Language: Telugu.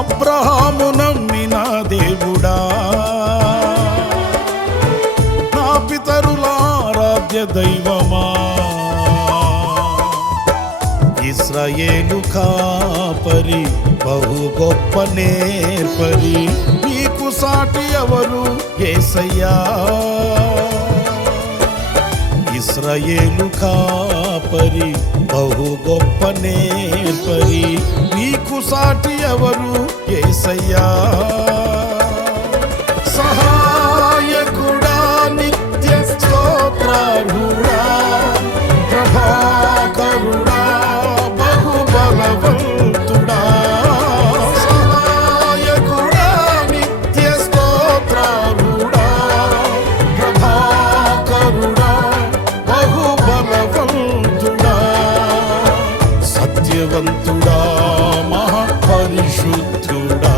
అబ్రహాము నమ్మిన దేవుడా, నా పితరుల ఆరాధ్య దైవమా, ఇశ్రాయేలు కాపరి బహు గొప్ప నేర్పరి, నీకు సాటి ఎవరు యేసయ్యా. ఇశ్రాయేలు కాపరి బహు గొప్ప నేర్పరి, నీకు సాటి ఎవరు యేసయ్యా. సహాయకుడా, నిత్య స్తోత్రార్హుడా, ప్రభాకరుడా, బహు బలవంతుడా, సహాయకుడా, నిత్య స్తోత్రార్హుడా, ప్రభాకరుడా, బహు బలవంతుడా, సత్యవంతుడా, మహాపరిశుద్ధుడా,